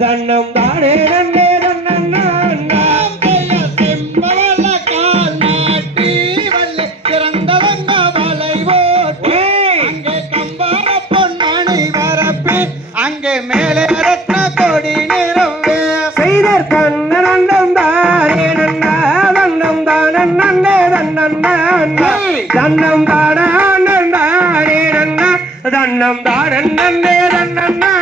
தன்னம் தானே நன்னே நன்னண்ணாம் கைய செம்பவள கால் நாட்டி வள்ளி சிறந்தவங்க வலை ஓட்டி அங்கே கம்பார பொன்மணி வரப்பி அங்கே மேலே ரத்ன கொடி நிறவே செய்தர் கண்ண நன்னம் தானே நன்னா தன்னம் தானே நன்னே நன்னண்ணா தன்னம் தானே நன்னானே நன்னா தன்னம் தானே நன்னே நன்னண்ணா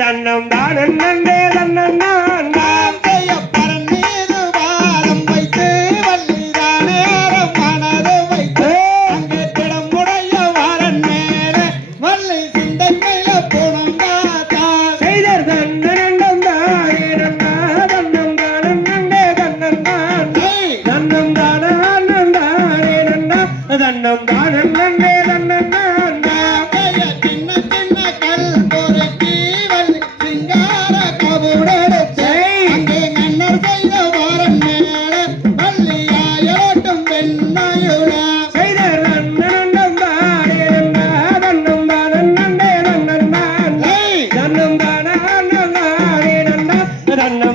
தன்னம் தானே நன்னே நன்னண்ணாம் கைய பரநீது வாரம் வைத்து வள்ளி தானேரம் மனது வைத்து அங்கே திடமுடைய வாரன் மேலே வள்ளி சிந்தை கையில புணங்காத்தா செய்தர் தன்ன நன்னம் தானே நன்னா தன்னம் தானே நன்னே தன்னண்ணான் தன்னம் தானே நன்னானே நன்னா தன்னம் தானே நன்னே தன்னண்ணான் கைய சின்ன சின்ன கல் பொறுக்கி தன்னம்